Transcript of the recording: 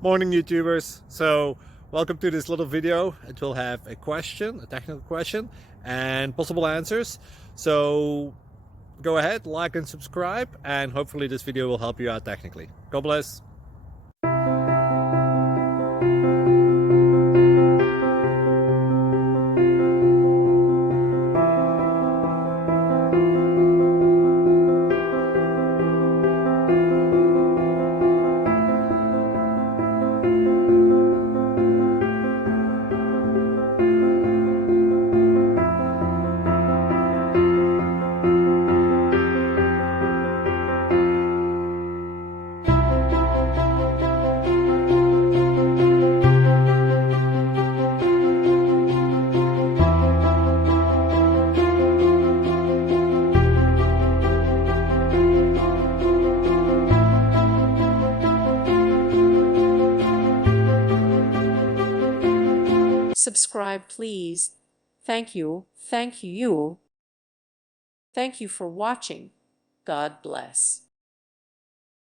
Morning YouTubers. So welcome to this little video. It will have a question, a technical question, and possible answers. So go ahead, like and subscribe, and hopefully this video will help you out technically. God bless. Subscribe, please. Thank you. Thank you. Thank you for watching. God bless.